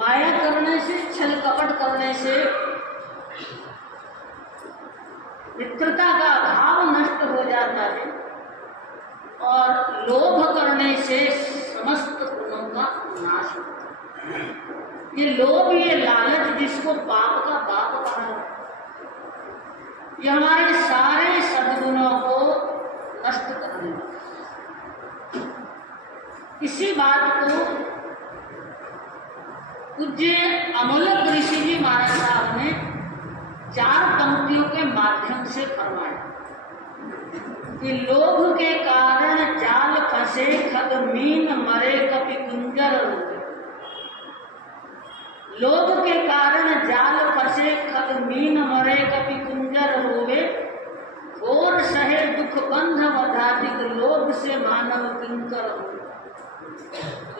माया करने से, छल कपट करने से मित्रता का भाव नष्ट हो जाता है और लोभ करने से समस्त गुणों का नाश होता है। ये लोभ, ये लालच जिसको पाप का बाप कहा है, ये हमारे सारे सद्गुणों को नष्ट कर देता है। इसी बात को पूज्य अमोलक ऋषि जी महाराज साहब ने 4 पंक्तियों के माध्यम से फरमाया कि लोभ के कारण जाल फंसे खग मीन मरे कपि कुंजर रोवे। लोभ के कारण जाल फंसे खग मीन मरे कपि कुंजर रोवे। और सहे दुख बंध वधाधिक लोभ से मानव किंकर हो।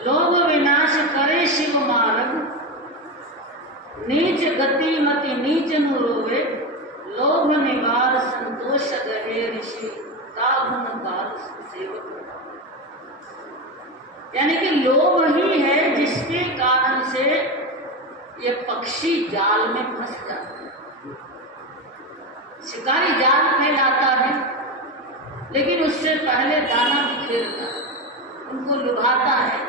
लोभ विनाश करे शिव मार्ग नीच गति मति नीच नु रोवे। लोभ निवार संतोष गहे ऋषि तागुन काल सेवक। यानी कि लोभ ही है जिसके कारण से ये पक्षी जाल में फंस जाते हैं। शिकारी जाल फैलाता है लेकिन उससे पहले दाना बिखेरता है, उनको लुभाता है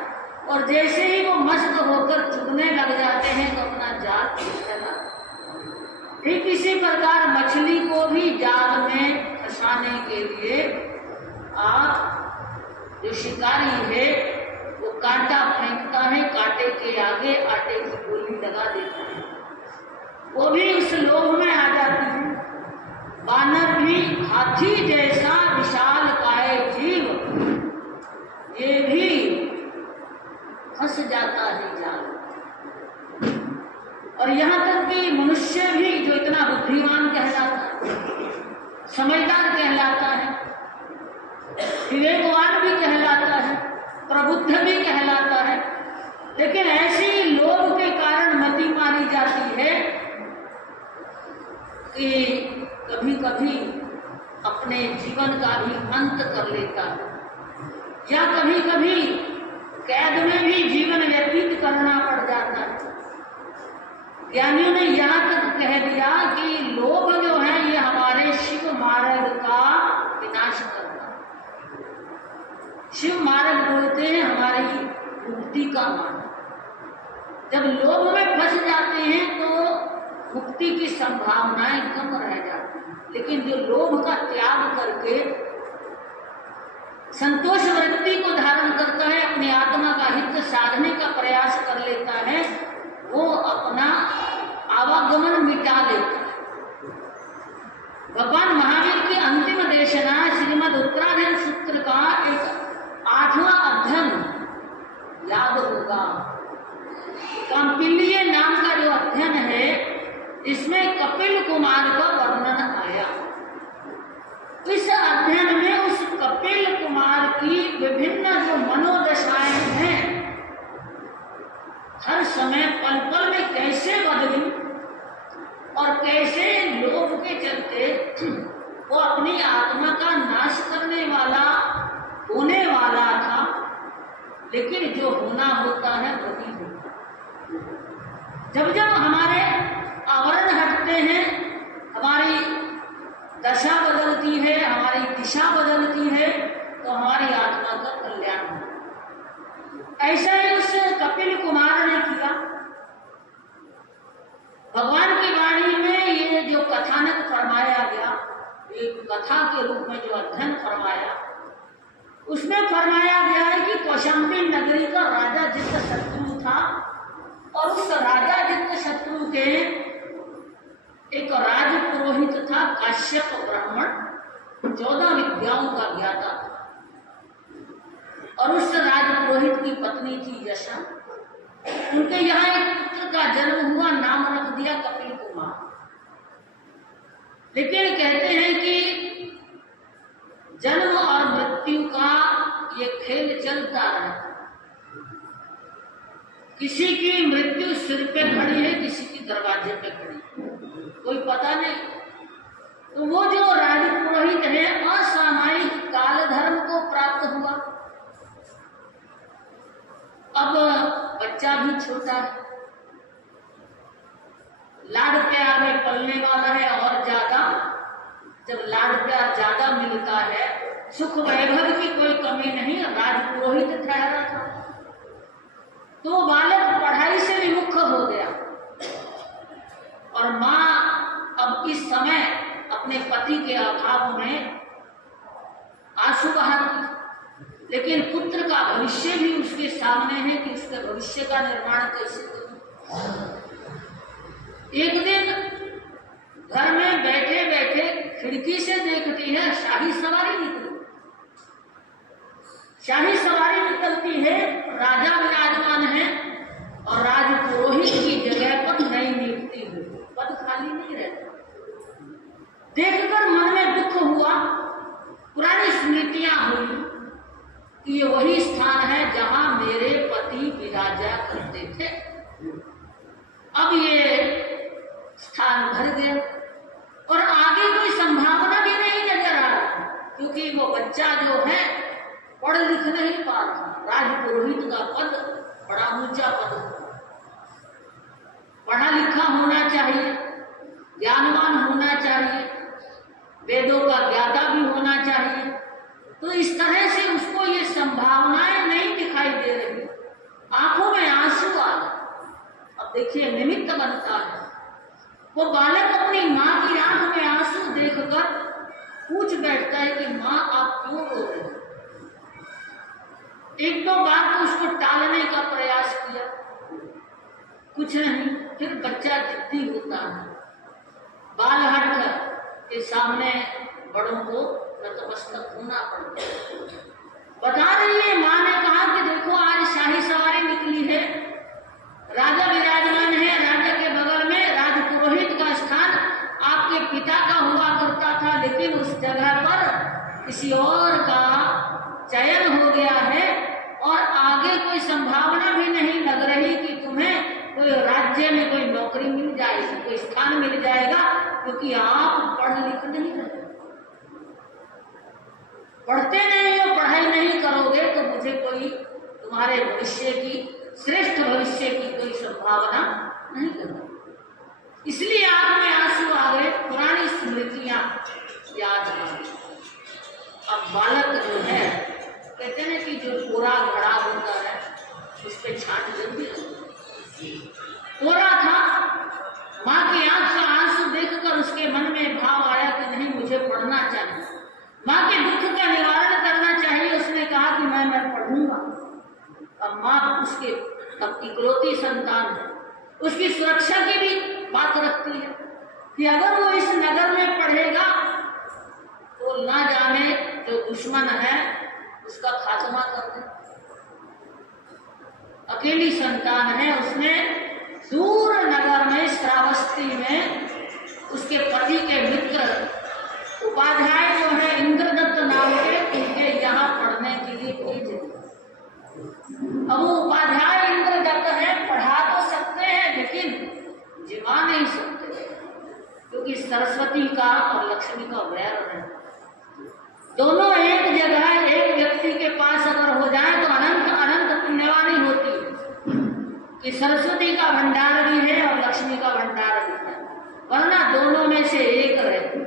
और जैसे ही वो मस्त होकर चुगने लग जाते हैं तो अपना जाल फैलाता है। ठीक इसी प्रकार मछली को भी जाल में फंसाने के लिए आप जो शिकारी है वो कांटा फेंकता है, कांटे के आगे आटे की गोली लगा देता है, वो भी उस लोभ में आ जाती है। बानर भी हाथी जैसा विशाल काय जीव, ये भी फंस जाता है जाल। और यहाँ तक कि मनुष्य भी जो इतना बुद्धिमान कहलाता है, समझदार कहलाता है, विवेकवान भी कहलाता है, प्रबुद्ध भी कहलाता है, लेकिन ऐसी लोभ के कारण मति मारी जाती है कि कभी कभी अपने जीवन का भी अंत कर लेता है या कभी कभी कैद में भी जीवन व्यतीत करना पड़ जाता है। ज्ञानियों ने यहाँ तक कह दिया कि लोभ जो है ये हमारे शिव मार्ग का विनाश करता है। शिव मार्ग बोलते हैं हमारी मुक्ति का मार्ग। जब लोभ में फंस जाते हैं तो मुक्ति की संभावनाएं कम रह जाती हैं, लेकिन जो लोभ का त्याग करके संतोष वृत्ति को धारण करता है, अपनी आत्मा का हित साधने का प्रयास कर लेता है, वो अपना आवागमन मिटा लेता है। भगवान महावीर की अंतिम देशना श्रीमद उत्तराधीन सूत्र का एक 8वां अध्ययन याद होगा। कांपिल्य नाम का जो अध्ययन है इसमें कपिल कुमार का वर्णन आया। इस अध्ययन में उस कपिल कुमार की विभिन्न जो मनोदशाएं हैं, हर समय पल पल में कैसे बदली और कैसे लोभ के चलते वो अपनी आत्मा का नाश करने वाला होने वाला था, लेकिन जो होना होता है वही होता है। जब जब हमारे आवरण हटते हैं, हमारी दशा बदलती है, हमारी दिशा बदलती है, तो हमारी आत्मा का कल्याण होता है। ऐसा ही उस कपिल कुमार ने किया। भगवान की वाणी में ये जो कथानक फरमाया गया, एक कथा के रूप में जो अध्ययन फरमाया, उसमें फरमाया गया है कि कौशाम्बी नगरी का राजा जितशत्रु था और उस राजा जितशत्रु के एक राजपुरोहित था काश्यप ब्राह्मण, 14 विद्याओं का ज्ञाता था। और उस राजपुरोहित की पत्नी थी यशा। उनके यहाँ एक पुत्र का जन्म हुआ, नाम रख दिया कपिल कुमार। लेकिन कहते हैं कि जन्म और मृत्यु का ये खेल चलता रहता। किसी की मृत्यु सिर पे खड़ी है, किसी की दरवाजे पे खड़ी है, कोई पता नहीं। तो वो जो राजपुरोहित है असामायिक काल धर्म को प्राप्त हुआ। अब बच्चा भी छोटा है, लाड प्यार में पलने वाला है और ज्यादा। जब लाड प्यार ज्यादा मिलता है, सुख वैभव की कोई कमी नहीं, राजपुरोहित ठहरा था तो बालक पढ़ाई से विमुख हो गया। और माँ अब इस समय अपने पति के अभाव में आंसू बहाती, लेकिन पुत्र का भविष्य भी उसके सामने है कि उसके भविष्य का निर्माण कैसे करें। एक दिन घर में बैठे बैठे खिड़की से देखती है शाही सवारी निकली। शाही सवारी निकलती है, राजा विराजमान है और राजपुरोहित की जगह पर नई नियुक्ति हुई, पद खाली नहीं रहता। देखकर मन में दुख हुआ, पुरानी स्मृतियां हुई कि ये वही स्थान है जहां मेरे पति विराजा करते थे। अब ये स्थान भर गया और आगे कोई संभावना भी नहीं नजर आ रहा, क्योंकि वो बच्चा जो है पढ़ लिख नहीं पा रहा। राजपुरोहित का पद बड़ा ऊंचा पद, पढ़ा लिखा होना चाहिए, ज्ञानवान होना चाहिए, वेदों का ज्ञाता भी होना चाहिए। तो इस तरह से उसको ये संभावनाएं नहीं दिखाई दे रही, आंखों में आंसू आ रहे। अब देखिए निमित्त बनता है, वो बालक अपनी माँ की आंख में आंसू देखकर पूछ बैठता है कि माँ आप क्यों रो रहे हैं। एक दो बार तो उसको टालने का प्रयास किया, कुछ नहीं। फिर बच्चा जिद्दी होता है, बाल हटकर के सामने बड़ों को नतमस्तक होना पड़ता है। बता रही है माँ ने कहा कि देखो आज शाही सवारी निकली है, राजा विराजमान है, राजा के बगल में राजपुरोहित का स्थान आपके पिता का हुआ करता था, लेकिन उस जगह पर किसी और का चयन हो गया है और आगे कोई संभावना भी नहीं लग रही कि तुम्हें कोई राज्य में कोई नौकरी मिल जाएगी, कोई स्थान मिल जाएगा, क्योंकि आप पढ़ लिख नहीं रहे, पढ़ते नहीं हो, पढ़ाई नहीं करोगे तो मुझे कोई तुम्हारे भविष्य की, श्रेष्ठ भविष्य की कोई संभावना नहीं करता। इसलिए आंख में आंसू आ गए, पुरानी स्मृतियां याद आ गई। अब बालक जो है, कहते हैं कि जो कोरा घड़ा होता है उस पर छाट जल्दी लगती, कोरा था। माँ की आंख का आंसू देखकर उसके मन में भाव आया कि नहीं मुझे पढ़ना चाहिए, माँ के दुख का निवारण करना चाहिए। उसने कहा कि मैं पढ़ूंगा। अब माँ उसके अब इकलौती संतान है, उसकी सुरक्षा की भी बात रखती है कि अगर वो इस नगर में पढ़ेगा तो ना जाने जो दुश्मन है उसका खात्मा कर दे। अकेली संतान है, उसने दूर नगर में श्रावस्ती में उसके पति के मित्र उपाध्याय जो है इंद्रदत्त नाम के, उनके यहाँ पढ़ने के लिए भेजे। अब वो उपाध्याय इंद्रदत्त है, पढ़ा तो सकते हैं लेकिन जिमा नहीं सकते, क्योंकि सरस्वती का और लक्ष्मी का वैर है। दोनों एक जगह एक व्यक्ति के पास अगर हो जाए तो अनंत अनंत पुण्यवानी होती है कि सरस्वती का भंडार भी है और लक्ष्मी का भंडार भी है, वरना दोनों में से एक रहती।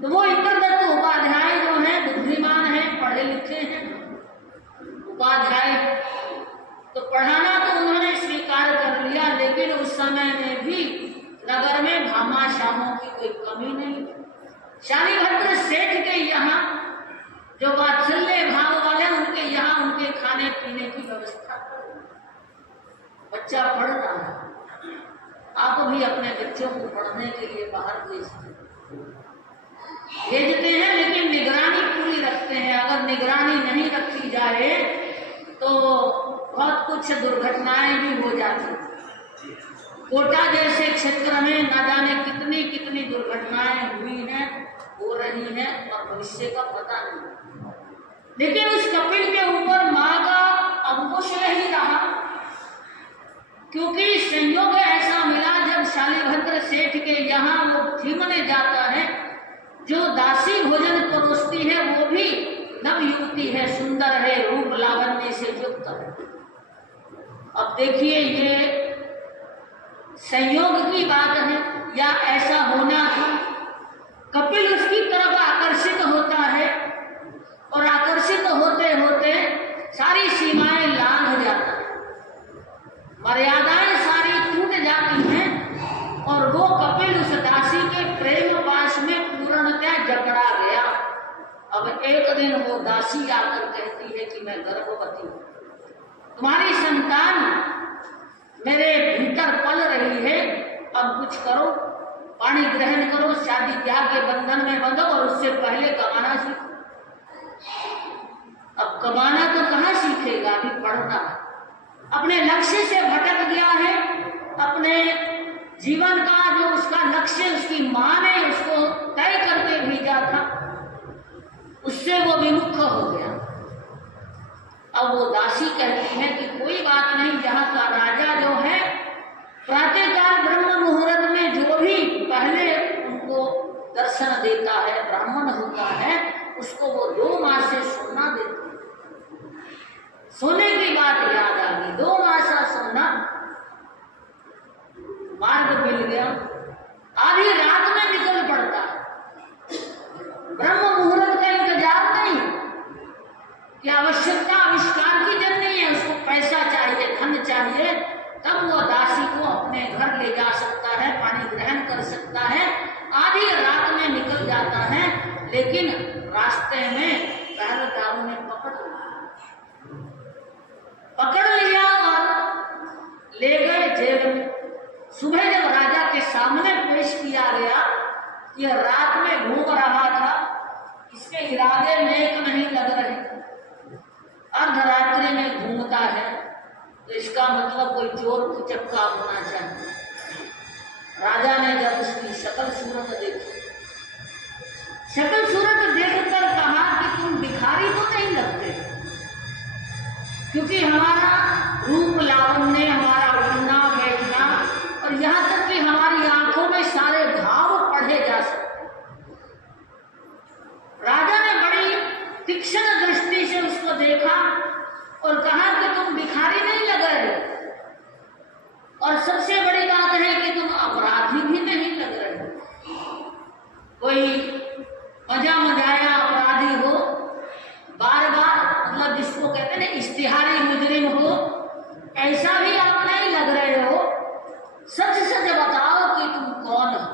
तो वो इंद्रदत्त उपाध्याय जो है बुद्धिमान है, पढ़े लिखे हैं उपाध्याय, तो पढ़ाना तो उन्होंने स्वीकार कर लिया। लेकिन उस समय में भी नगर में भामाशाहों की कोई कमी नहीं। शालिभद्र सेठ के यहाँ जो वात्सल्य भाव वाले, उनके यहाँ उनके खाने पीने की व्यवस्था। बच्चा पढ़ रहा है, आप भी अपने बच्चों को पढ़ने के लिए बाहर भेजते हैं, लेकिन निगरानी पूरी रखते हैं। अगर निगरानी नहीं रखी जाए तो बहुत कुछ दुर्घटनाएं भी हो जाती। कोटा जैसे क्षेत्र में न जाने कितनी कितनी दुर्घटनाएं हुई हैं, हो रही हैं और भविष्य का पता नहीं। लेकिन उस कपिल के ऊपर माँ का अंकुश नहीं रहा, क्योंकि संयोग ऐसा मिला जब शालिभद्र सेठ के यहाँ वो धीमने जाता है, जो दासी भोजन परोसती है वो भी नव युवती है, सुंदर है, रूप लावण्य से युक्त है। अब देखिए ये संयोग की बात है या ऐसा होना था। कपिल उसकी तरफ आकर्षित होता है और आकर्षित होते होते सारी सीमाएं लांघ जाता है, मर्यादाएं सारी टूट जाती हैं और वो कपिल उस दासी के प्रेम पाश में पूर्णतः जकड़ा गया। अब एक दिन वो दासी आकर कहती है कि मैं गर्भवती हूं, तुम्हारी संतान मेरे भीतर पल रही है, अब कुछ करो, पानी ग्रहण करो, शादी ब्याह के बंधन में बंधो और उससे पहले कमाना सीखो। अब कमाना तो कहाँ सीखेगा, अभी पढ़ना। अपने लक्ष्य से भटक गया है, अपने जीवन का जो उसका लक्ष्य उसकी मां ने उसको तय करके भेजा था, उससे वो विमुख हो गया। अब वो दासी कहती है कि कोई बात नहीं, यहाँ का राजा जो है प्रातःकाल ब्रह्म मुहूर्त में जो भी पहले उनको दर्शन देता है, ब्राह्मण होता है, उसको वो 2 मास से सोना देता है। सोने की बात याद आ गई, 2 मास का सोना, मार्ग मिल गया। आधी रात में निकल पड़ता है, ब्रह्म मुहूर्त का इंतजार नहीं कि आवश्यकता आविष्कार की जरूरत नहीं है, उसको पैसा चाहिए, धन चाहिए, तब वो दासी को अपने घर ले जा सकता है, पानी ग्रहण कर सकता है। आधी रात में निकल जाता है, लेकिन रास्ते में पहरेदारों ने पकड़ लिया और ले गए जेल में। सुबह जब राजा के सामने पेश किया गया कि रात में घूम रहा था, इसके इरादे नेक नहीं लग रहे, अर्धरात्रि में घूमता है, तो इसका मतलब कोई चोर कुचक्का होना चाहिए। राजा ने जब उसकी शकल सूरत देखी, शकल सूरत देखकर कहा कि तुम भिखारी तो नहीं लगते, क्योंकि हमारा रूप लावण्य, हमारा उठना बैठना और यहाँ तक कि हमारी आंखों में सारे भाव पढ़े जा सकते। राजा ने बड़ी तीक्ष्ण दृष्टि से उसको देखा और कहा कि तुम भिखारी नहीं लग रहे, और सबसे बड़ी बात है कि तुम अपराधी भी नहीं लग रहे। कोई मजा मजाया अपराधी हो, बार बार, मतलब जिसको कहते हैं ना इश्तिहारी मुजरिम हो, ऐसा भी आप नहीं लग रहे हो। सच सच बताओ कि तुम कौन हो।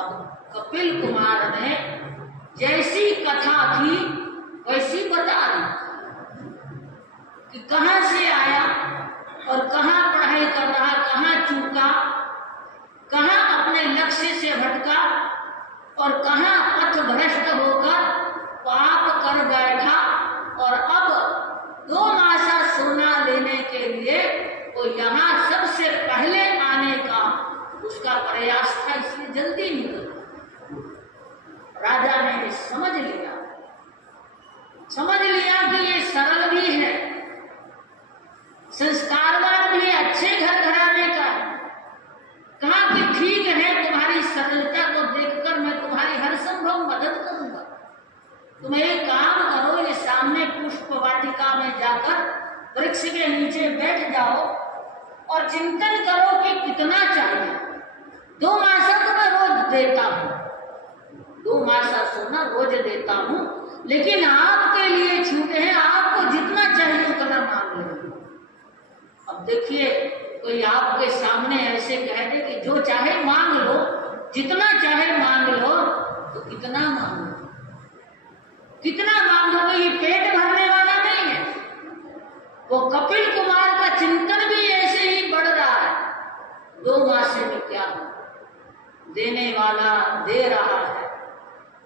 अब कपिल कुमार ने जैसी कथा थी वैसी बता दी कि कहां से आया और कहां पढ़ाई कर रहा, कहां चूका, कहां अपने लक्ष्य से भटका और कहां पथ भ्रष्ट होकर पाप कर बैठा, और अब 2 मासा सोना लेने के लिए वो यहाँ सबसे पहले आने का उसका प्रयास था, इसलिए जल्दी निकल। राजा ने समझ लिया कि ये सरल भी है, संस्कारवान भी, अच्छे घर घराने का। कहा कि ठीक है, तुम्हारी सरलता को देखकर मैं तुम्हारी हर संभव मदद करूंगा। तुम एक काम करो, ये सामने पुष्प वाटिका में जाकर वृक्ष के नीचे बैठ जाओ और चिंतन करो कि कितना चाहिए। 2 मासा तो मैं रोज देता हूँ, 2 मासा सोना रोज देता हूँ, लेकिन आपके लिए छूट है, आपको जितना चाहिए उतना मांग लो। अब देखिए, कोई आपके सामने ऐसे कह दे कि जो चाहे मांग लो, जितना चाहे मांग लो, तो कितना मांगो, कितना मांगोगे, ये पेट भरने वाला नहीं है। वो कपिल कुमार का चिंतन भी ऐसे ही बढ़ रहा है। 2 मासे में क्या हो, देने वाला दे रहा है।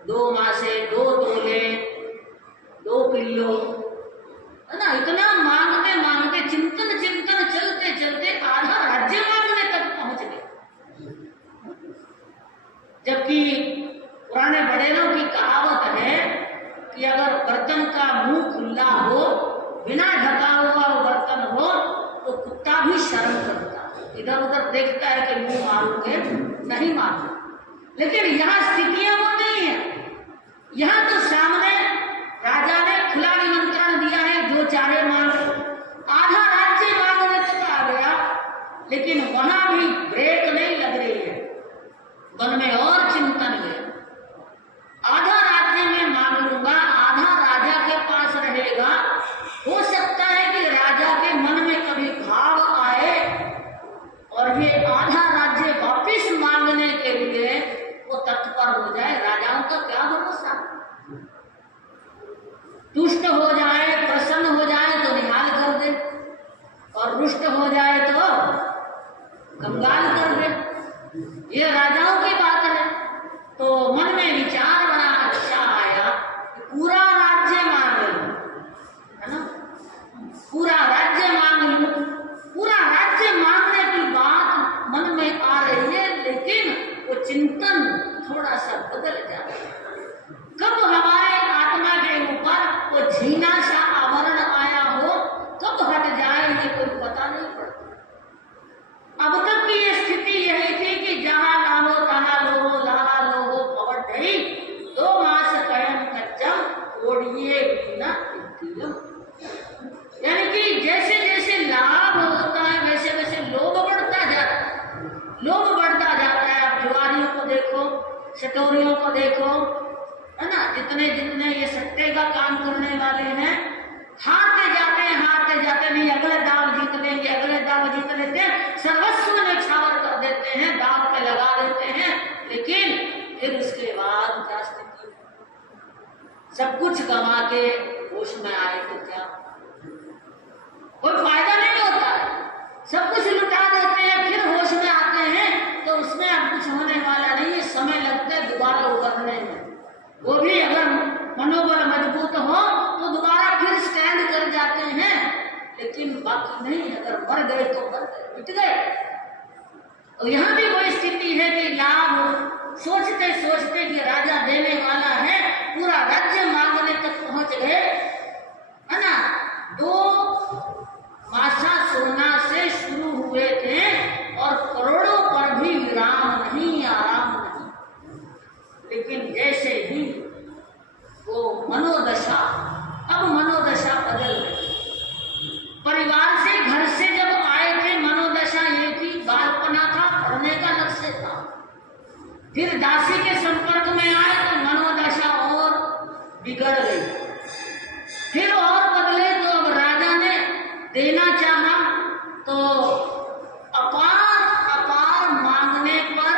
2 मासे, 2 तोले, 2 किलो, है ना। इतना मांगते मांगते, चिंतन चिंतन चलते चलते आधा राज्य मांगने तक पहुंच गए। जबकि पुराने बड़ेरों की कहावत है कि अगर बर्तन का मुंह खुला हो, बिना ढका हुआ बर्तन हो, तो कुत्ता भी शर्म करता है, इधर उधर देखता है कि मुंह मारूंगे, नहीं मारूंगा। लेकिन यहाँ स्थितियां वो नहीं है। यहाँ तो सामने राजा ने खुला निमंत्रण दिया है, जो चाहे मांग लो। आधा राज्य मांगने तक आ गया, लेकिन वहां भी ब्रेक नहीं लग रही है। मन में और चिंतन है, आधा राज्य में मांग लूंगा, आधा राजा के पास रहेगा। हो सकता है कि राजा के मन में कभी भाव आए और ये आधा राज्य वापिस मांगने के लिए वो तत्पर हो जाए। राजाओं का क्या भरोसा, तुष्ट हो जाए, प्रसन्न हो जाए तो निहाल कर दे, और रुष्ट हो जाए तो कंगाल कर दे। ये राजाओं की बात है। तो मन में विचार बड़ा अच्छा आया कि पूरा राज्य मांग लूं, है ना, पूरा राज्य मांग लूं। पूरा राज्य मांगने की बात मन में आ रही है, लेकिन वो चिंतन थोड़ा सा बदल जाता है। कब हमारे आत्मा के ऊपर वो झीना सा आवरण आया हो, कब हट जाए ये कोई पता नहीं पड़ता। अब तक की ये स्थिति यही थी कि जहां लालो तहां लोहो, लाला लोहो पवट ढई, 2 मास कयम कच्चम ओढ़िए बिना इतियम। यानी कि जैसे जैसे लाभ होता है वैसे वैसे लोभ बढ़ता जाता है, लोभ बढ़ता जाता है। अब जुआरियों को देखो, सटोरियों को देखो, है ना, जितने जितने ये सट्टे का काम करने वाले हैं, हारते जाते नहीं, अगले दाव जीत लेंगे, अगले दाव जीत लेते हैं, सर्वस्व न्यौछावर कर देते हैं, दाव पे लगा देते हैं, लेकिन फिर उसके बाद क्या स्थिति, सब कुछ गंवा के होश में आए तो क्या, कोई फायदा नहीं होता है। सब कुछ लुटा देते हैं, फिर होश में आते हैं तो उसमें अब कुछ होने वाला नहीं है, समय लगता है दोबारा उभरने में। वो भी अगर मनोबल मजबूत हो तो दोबारा फिर स्टैंड कर जाते हैं, लेकिन बाकी नहीं, अगर मर गए तो मर गए, मिट गए। और यहाँ भी वही स्थिति है कि लाभ सोचते सोचते कि राजा देने वाला है, पूरा राज्य मांगने तक पहुंच गए, है ना। 2 मासा सोना से शुरू हुए थे और करोड़ों पर भी विराम नहीं, आराम नहीं। लेकिन जैसे ही वो मनोदशा, अब मनोदशा बदल गई। परिवार से, घर से जब आए थे, मनोदशा ये थी, बालपना था, पढ़ने का लक्ष्य था। फिर दासी के संपर्क में आए तो मनोदशा और बिगड़ गई। फिर और बदले तो अब राजा ने देना चाहा तो अपार अपार मांगने पर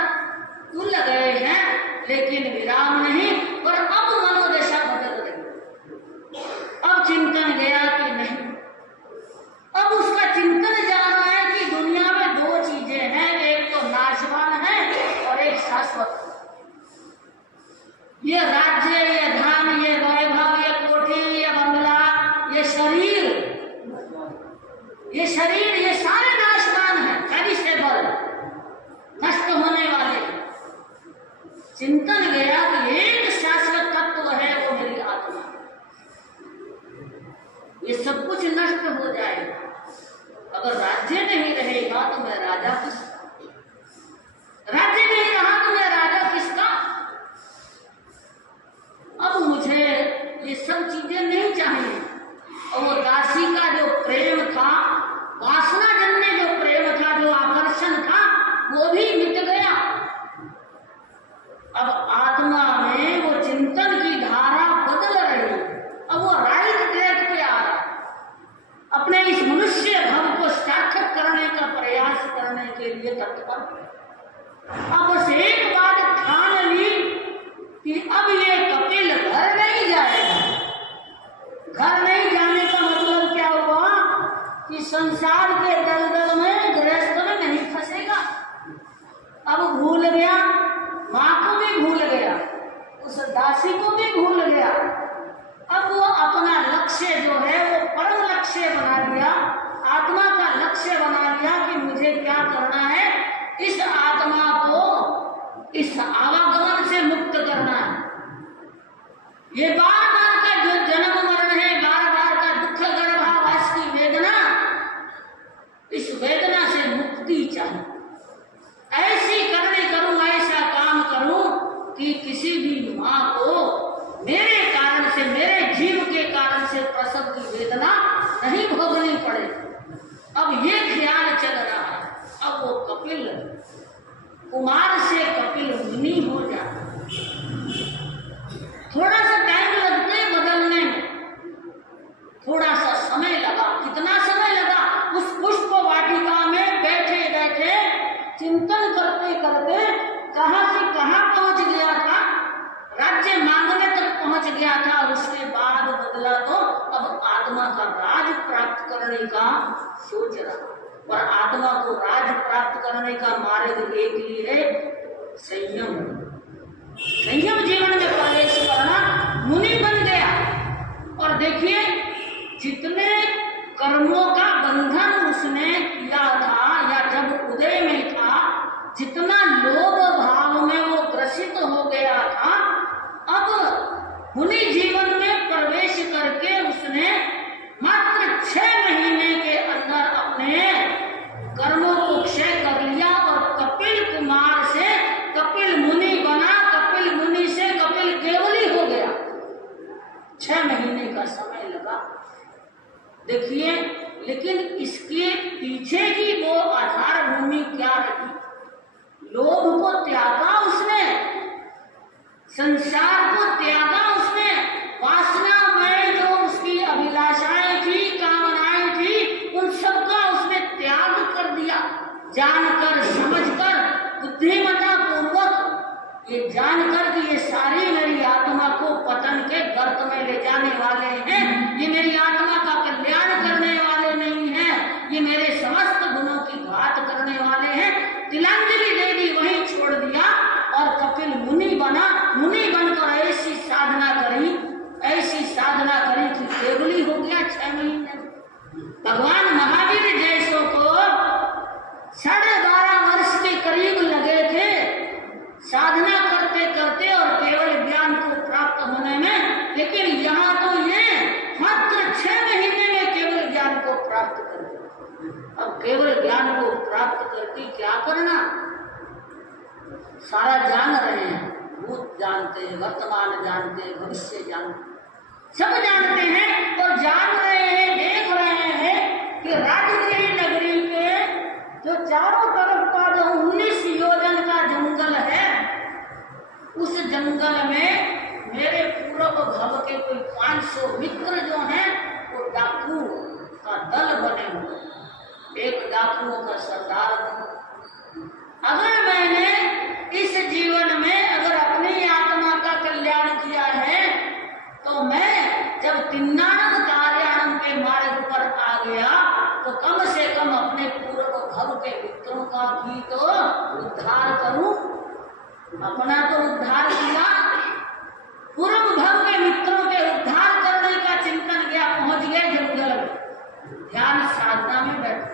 तुल गए हैं, लेकिन विराम नहीं। पर अब मनोदशा बदल गई, अब चिंतन गया कि नहीं, अब उसका चिंतन जा रहा है कि दुनिया में 2 चीजें हैं, एक तो नाशवान है और एक शाश्वत। ये राज्य, ये धन, ये वैभव, ये कोठी, ये बंगला, ये शरीर, ये सारे नाशवान हैं, पेरिशेबल, नष्ट होने वाले। चिंतन गया कि एक शाश्वत तत्व है, वो मेरी आत्मा। ये सब कुछ नष्ट हो जाएगा, अगर राज्य नहीं रहेगा तो मैं राजा किसका, राज्य नहीं रहा तो मैं राजा किसका। अब मुझे ये सब चीजें नहीं चाहिए। और वो दासी का जो प्रेम था, वासना जन्य जो प्रेम था, जो आकर्षण था, वो भी मिट गया। अब आत्मा में वो चिंतन की धारा बदल रही है, अब वो राइट ट्रैक पे आ रहा है। अपने इस मनुष्य भव को सार्थक करने का प्रयास करने के लिए तत्पर। अब बस एक बात ठान ली कि अब ये कपिल घर नहीं जाएगा। घर नहीं जाने का मतलब क्या हुआ कि संसार के दलदल में, गृहस्थ में नहीं फंसेगा। अब भूल गया, माँ को भी भूल गया, उस दासी को भी भूल गया। अब वो अपना लक्ष्य जो है वो परम लक्ष्य बना लिया, आत्मा का लक्ष्य बना लिया कि मुझे क्या करना है, इस आत्मा को इस आवागमन से मुक्त करना है। ये बार बार का जो जन्म मरण है, बार बार का दुख गर्भावास की वेदना, इस वेदना से मुक्ति चाहिए। ऐसी करनी करूं, ऐसा काम करूं कि किसी भी माँ को मेरे कारण से, मेरे जीव के कारण से प्रसव की वेदना नहीं भोगनी पड़े। अब ये ख्याल चल रहा है। अब वो कपिल कुमार से कपिल मुनि हो जाता। थोड़ा सा टाइम लगते बदलने में, थोड़ा सा समय लगा। कितना समय लगा? उस पुष्प वाटिका में बैठे बैठे चिंतन करते करते कहां से कहां पहुंच गया था, राज्य मांगने तक पहुंच गया था। और उसके बाद बदला तो अब आत्मा का राज प्राप्त करने का सोच रहा। और आत्मा को राज प्राप्त करने का मार्ग एक ही है, संयम। संयम जीवन में प्रवेश करना, मुनि बन गया। और देखिए जितने कर्मों का बंधन उसने किया था या जब उदय में था, जितना लोभ भाव में वो ग्रसित हो गया था, अब मुनि जीवन में प्रवेश करके उसने मात्र 6 महीने के अंदर अपने कर्मों को क्षय कर लिया और कपिल कुमार से कपिल मुनि बना। कपिल मुनि से कपिल केवली हो गया। 6 महीने का समय लगा। देखिए, लेकिन इसके पीछे की वो आधार भूमि क्या रही? लोभ को त्यागा उसने, संसार को त्यागा उसने, वासना में जो उसकी अभिलाषाएं थी, कामनाएं थी, उन सबका उसने त्याग कर दिया। जानकर समझकर बुद्धिमत्ता पूर्वक ये जानकर कि ये सारी मेरी आत्मा को पतन के गर्त में ले जाने वाले हैं, ये मेरी आत्मा का कल्याण करने वाले नहीं हैं, ये मेरे समस्त गुणों की घात करने वाले हैं, तिलांजलि दे दी, वहीं छोड़ दिया और कपिल मुनि बना। मुनि बनकर ऐसी साधना करी, ऐसी साधना करी कि केवली हो गया 6 महीने। भगवान महावीर जैसों को 12.5 वर्ष के करीब लगे थे साधना करते करते और केवल ज्ञान को प्राप्त होने में, लेकिन यहाँ तो ये मात्र 6 महीने में केवल ज्ञान को प्राप्त कर दिया। अब केवल ज्ञान को प्राप्त करके क्या करना? सारा जान रहे हैं, भूत जानते हैं, वर्तमान जानते हैं, भविष्य जानते, सब जानते हैं और जान रहे हैं, देख रहे हैं कि राजगिरी नगरी के जो चारों तरफ का जो 19 योजन का जंगल है, उस जंगल में मेरे पूर्व भव के कोई 500 मित्र जो हैं वो डाकू का दल बने हुए, एक डाकुओं का सरदार बना। अगर मैंने इस जीवन में अगर अपनी आत्मा का कल्याण किया है तो मैं जब 93 कार्याणम के मार्ग पर आ गया तो कम से कम अपने पूर्व भव के मित्रों का भी तो उद्धार करूं। अपना तो उद्धार किया, पूर्व भव के मित्रों के उद्धार करने का चिंतन गया, पहुंच गए जंगल में, ध्यान साधना में बैठे।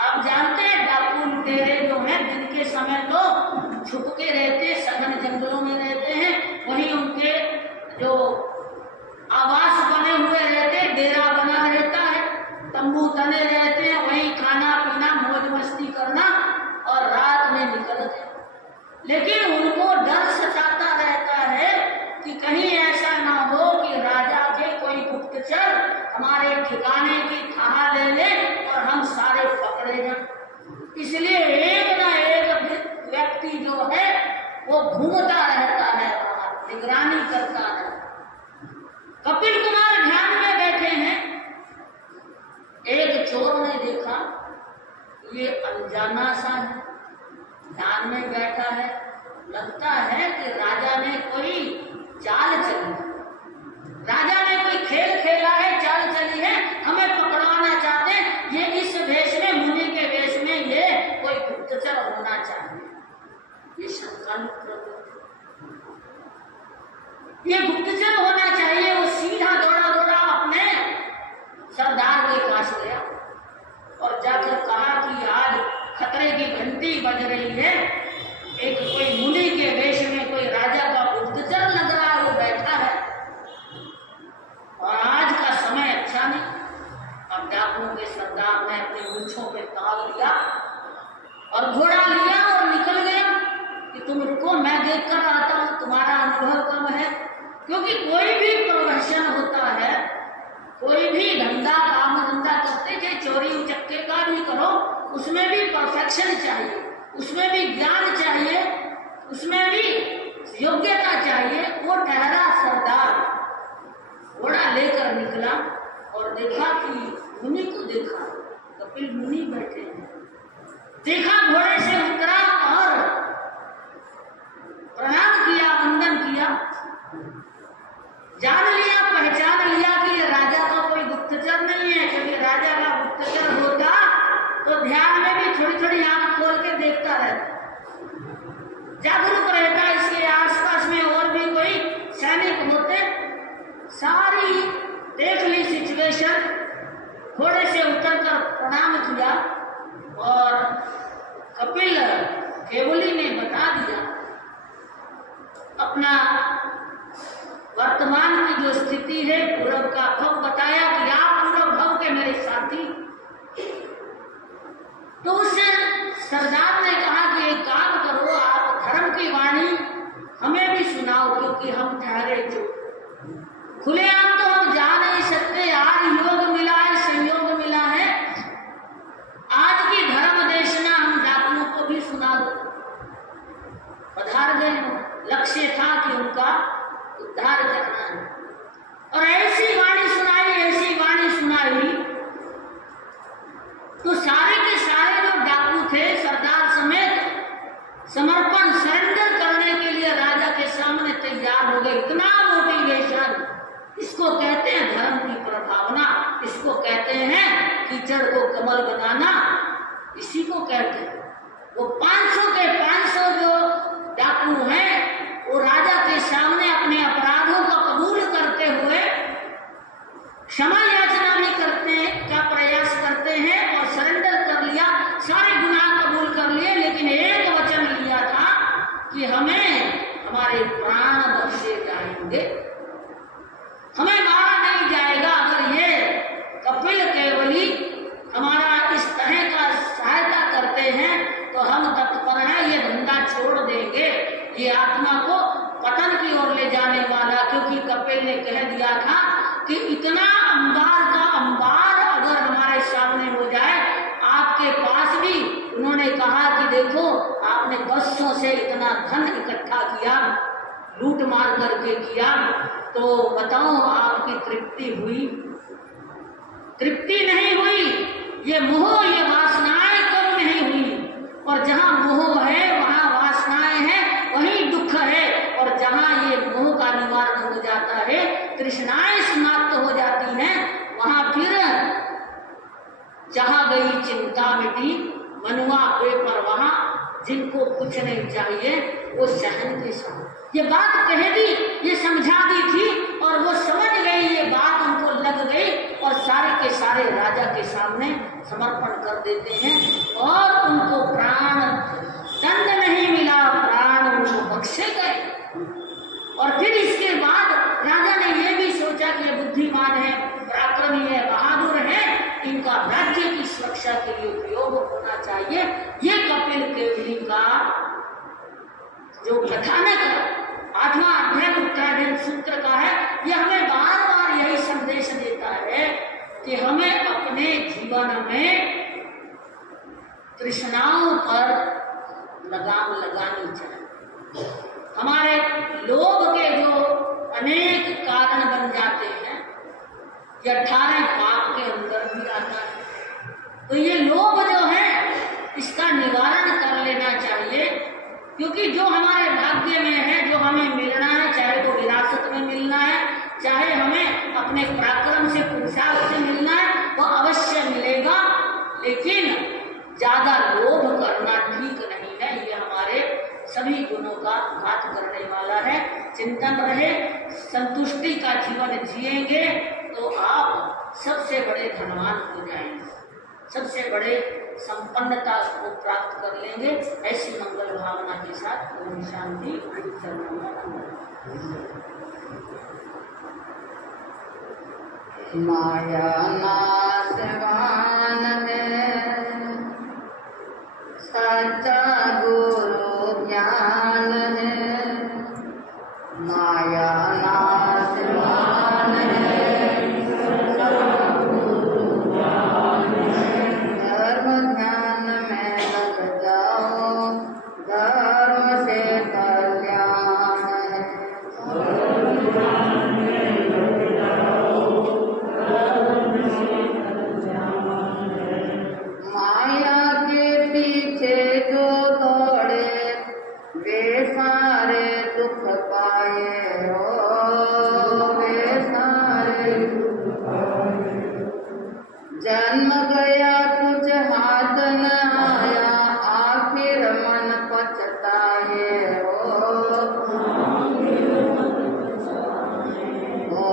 आप जानते हैं डाकू लुटेरे जो हैं दिन के समय तो छुप के रहते, सघन जंगलों में रहते हैं, वहीं उनके जो आवास बने हुए रहते, डेरा बना रहता है, तंबू तने रहते हैं, वहीं खाना पीना मौज मस्ती करना और रात में निकलते। लेकिन उनको डर सताता रहता है कि कहीं ऐसा ना हो कि राजा के कोई गुप्तचर हमारे ठिकाने की थाह ले ले और हम सारे पकड़े जाएं। इसलिए एक ना एक व्यक्ति जो है वो घूमता रहता है, निगरानी करता है। कपिल कुमार ध्यान में बैठे हैं, एक चोर ने देखा ये अनजाना सा है, ध्यान में बैठा है, लगता है कि राजा ने कोई चाल चली, राजा ने कोई खेल खेला है, चाल चली है, हमें पकड़वाना चाहते हैं, ये इस वेश में, मुनि के वेश में ये कोई गुप्तचर होना चाहिए। ये शंका ये गुप्तचर होना चाहिए। वो सीधा दौड़ा दौड़ा अपने सरदार के पास गया और जाकर कहा कि आज खतरे की घंटी बज रही है, एक लक्षण चाहिए, उसमें भी ज्ञान चाहिए, उसमें भी योग्यता चाहिए। वो ठहरा सरदार घोड़ा लेकर निकला और देखा कि मुनि को देखा, कपिल मुनि बैठे हैं। देखा, घोड़े से उतरा और प्रणाम किया, वंदन किया। जान लिया, पहचान लिया कि ये राजा का कोई गुप्तचर नहीं है, क्योंकि राजा का गुप्तचर होता तो ध्यान में भी थोड़ी थोड़ी आंख खोल के देखता रहता, जागरूक रहता। इसलिए आसपास में और भी कोई सैनिक होते, सारी देख ली सिचुएशन, घोड़े से उतरकर प्रणाम किया और कपिल केवली ने बता दिया अपना वर्तमान की जो स्थिति है, पूरब का भव बताया कि आप पूरब भव के मेरे साथी। तो उस सरदार ने कहा कि एक काम करो, आप धर्म की वाणी हमें भी सुनाओ, क्योंकि हम ठहरे जो खुलेआम तो हम जा नहीं सकते। आज योग मिला है, संयोग मिला है, आज की धर्म देशना हम डाकुओं को भी सुना दो। पधार गए, लक्ष्य था कि उनका उद्धार करना है। और ऐसी वाणी सुनाई, ऐसी वाणी सुनाई तो सारे के सारे जो डाकू थे, सरदार समेत, समर्पण सरेंडर करने के लिए राजा के सामने तैयार हो गए। इतना मोटिवेशन, इसको कहते हैं धर्म की प्रभावना, इसको कहते हैं कीचड़ को कमल बनाना, इसी को कहते हैं। वो 500 के 500 जो डाकू हैं, वो राजा के सामने अपने अपराधों को कबूल करते हुए क्षमा याचना भी करते का प्रयास करते हैं और सरेंडर कर लिया, सारे गुनाह कबूल कर लिए, लेकिन एक वचन लिया था कि हमें हमारे प्राण बख्शे जाएंगे, हमें मारा नहीं जाएगा। अगर ये कपिल केवली हमारा इस तरह का सहायता करते हैं तो हम तत्पर हैं, ये धंधा छोड़ देंगे, ये आत्मा को पतन की ओर ले जाने वाला। क्योंकि कपिल ने कह दिया था कि इतना अंबार का अंबार अगर हमारे सामने हो जाए, आपके पास भी उन्होंने कहा कि देखो आपने बरसों से इतना धन इकट्ठा किया, लूट मार करके किया, तो बताओ आपकी तृप्ति हुई? तृप्ति नहीं हुई। ये मोह, ये वासनाएं कम नहीं हुई। और जहां मोह है वहां वासनाएं हैं, वहीं दुख है। और जहां ये मोह का निवारण हो जाता है, तृष्णाएं समाप्त हो जाती हैं, वहां फिर जहां गई चिंता मिटी, मनुआ बेपरवाह, जिनको कुछ नहीं चाहिए वो सहन के साथ। ये बात कह दी, ये समझा दी थी और वो समझ गई, ये बात उनको लग गई और सारे के सारे राजा के सामने समर्पण कर देते हैं और उनको प्राण दंड नहीं मिला, प्राण उनको बख्शे गए। और फिर इसके बाद राजा ने ये भी सोचा कि ये बुद्धिमान है, पराक्रमी है, बहादुर है, इनका राज्य की सुरक्षा के लिए उपयोग होना चाहिए। ये कपिल केवली का जो कथानक 8वां अध्याय उत्तरायण सूत्र का है, ये हमें बार बार यही संदेश देता है कि हमें अपने जीवन में तृष्णाओं पर लगाम लगानी चाहिए। हमारे लोभ के जो अनेक कारण बन जाते हैं, ये 18 पाप के अंदर भी आता है। तो ये लोभ जो है, इसका निवारण कर लेना चाहिए, क्योंकि जो हमारे भाग्य में है, जो हमें मिलना है, चाहे वो विरासत में मिलना है, चाहे हमें अपने पराक्रम से, पुरुषार्थ से मिलना है, वो अवश्य मिलेगा। लेकिन ज्यादा लोभ करना ठीक नहीं है, ये हमारे सभी गुणों का घात करने वाला है। चिंतन रहे, संतुष्टि का जीवन जिएंगे तो आप सबसे बड़े धनवान हो जाएंगे, सबसे बड़े संपन्नता को प्राप्त कर लेंगे। ऐसी मंगल भावना के साथ ओम शांति। माया नाशवान है, सच्चा गुरु ज्ञान है। माया नाशवान है, सच्चा गुरु ज्ञान है। धर्म ज्ञान में लग जन्म गया कुछ हाथ न आया, आखिर मन पछताए हो। ओ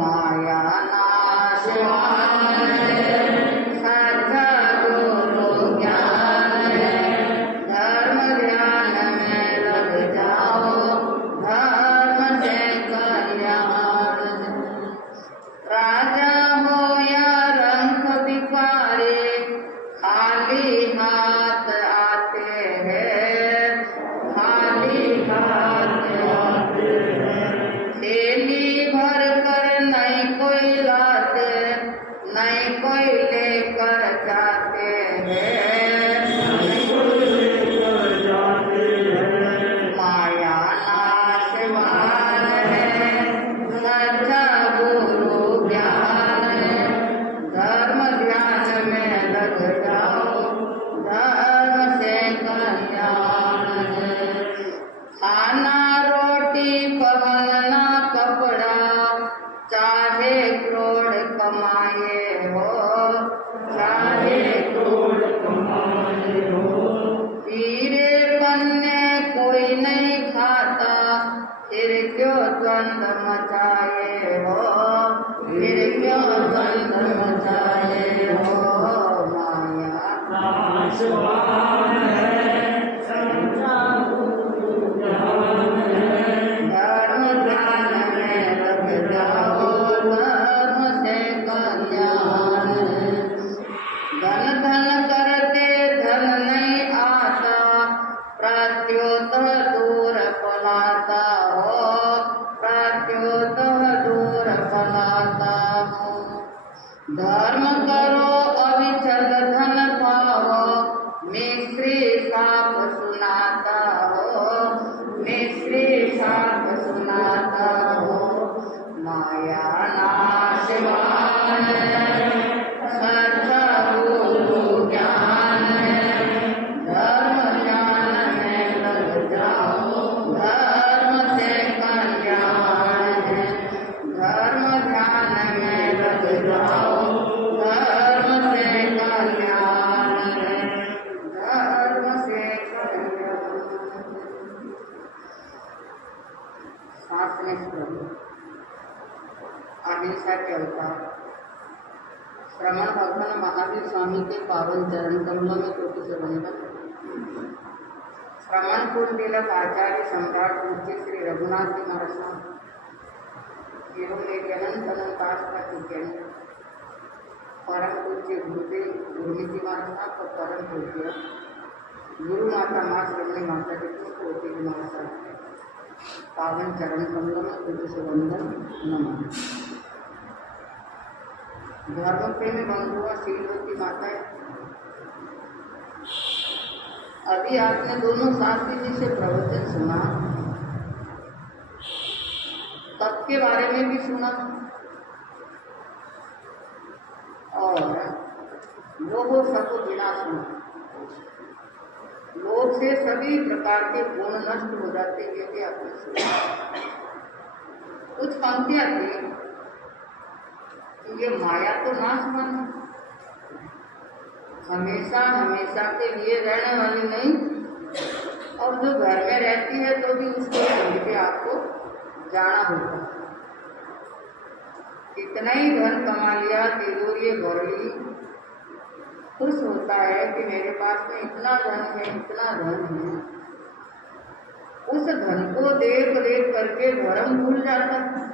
माया नाशवान है, सद्गुरु ज्ञान है, धर्म ध्यान में लग जाओ, धर्म से कल्याण है। राजा हो या रंग भिखारी, खाली हाथ आते हैं, खाली हाथ आते हैं। थैली भर कर नहीं कोई लाते, नहीं कोई लेकर जाते हैं, माया नाशवान है, सच्चा गुरु ज्ञान है, धर्म ध्यान में लग जाओ, धर्म से कल्याण है। खाना रोटी पहनना कपड़ा, चाहे करोड़ कमाए हो, चाहे करोड़ कमाए हो। हीरे पन्ने कोई नहीं खाता, फिर क्यों द्वंद मचाए हो, फिर क्यों द्वंद मचाए हो। माया नाशवान है, सच्चा गुरु ज्ञान है, धर्म ध्यान में लग जाओ, धर्म से कल्याण है। धन धन करते धन नहीं आता, प्रत्युत दूर पलाता हो, प्रत्युत दूर पलाता हो। धर्म करो अविचल धन पाओ, मिस्री साप सुनाता हो, मिस्री साप सुनाता हो। माया नाशवान है, सच्चा गुरु ज्ञान है, धर्म ज्ञान में लग जाओ, धर्म से कल्याण है। धर्म ध्यान में लग जाओ, धर्म से कल्याण है, धर्म से कल्याण। सांस में प्रभु अहिंसा के अवतार श्रवण भगवान महावीर स्वामी के पावन चरण कमलों में कोटि से वंदन। श्रवण कुल तिलक आचार्य सम्राट पूज्य श्री रघुनाथ जी महाराज साहब एवं मेरे अनंत अनंत आस्था के केंद्र परम पूज्य गुरुदेव गुरुमिति महाराज साहब और परम पूज्य गुरु माता माँ श्रवणी माता जी को कोटि महाराज साहब पावन चरण कमलों में कोटि से वंदन नमः। धर्म प्रेमी बंधुआ शीलवती माताएं, अभी आपने दोनों शास्त्री जी से प्रवचन सुना, तप के बारे में भी सुना और लोगों सबको बिना सुना। लोग से सभी प्रकार के गुण नष्ट हो जाते, ये भी आपने सुना। कुछ पंक्तियां थी, ये माया तो नाशवान है, हमेशा हमेशा के लिए रहने वाली नहीं, और जो घर में रहती है तो भी उसको छोड़ के आपको जाना होगा। इतना ही धन कमा लिया, तिजोरी भर ली, खुश होता है कि मेरे पास में इतना धन है, इतना धन है। उस धन को देख देख करके धर्म भूल जाता है,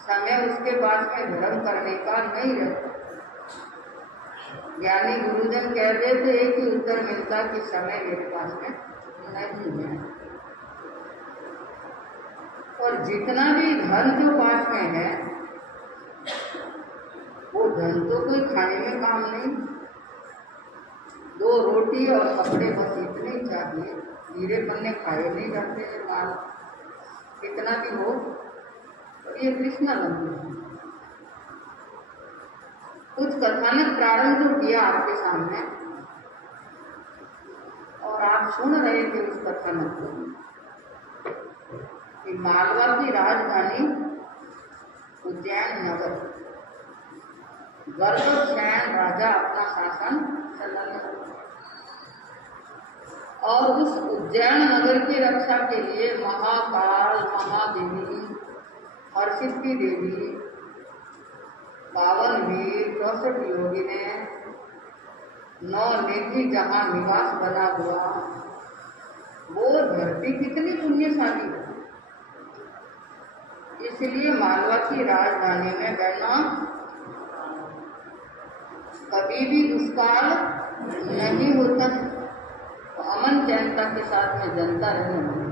समय उसके पास में धर्म करने का नहीं रहता। ज्ञानी गुरुजन कह देते एक ही उत्तर मिलता कि समय मेरे पास में नहीं है। और जितना भी धन जो पास में है, वो धन तो कोई खाने में काम नहीं। 2 रोटी और कपड़े बस इतने ही चाहिए, हीरे पन्ने खाए नहीं जाते हैं। माल कितना भी हो, तो ये कृष्णा लंबी है। कुछ कथानक प्रारंभ तो किया आपके सामने और आप सुन रहे थे उस कथानक को कि मालवा की राजधानी उज्जैन नगर गर्भशयन राजा अपना शासन चलाने लगा। और उस उज्जैन नगर की रक्षा के लिए महाकाल, महादेवी, हरसिद्धि देवी, 52 वीर, 64 योगी ने 9 निधि जहाँ निवास बना हुआ, वो धरती कितनी पुण्यशाली है। इसलिए मालवा की राजधानी में रहना कभी भी दुष्काल नहीं होता है। तो अमन चैनता के साथ में जनता रहने लगी।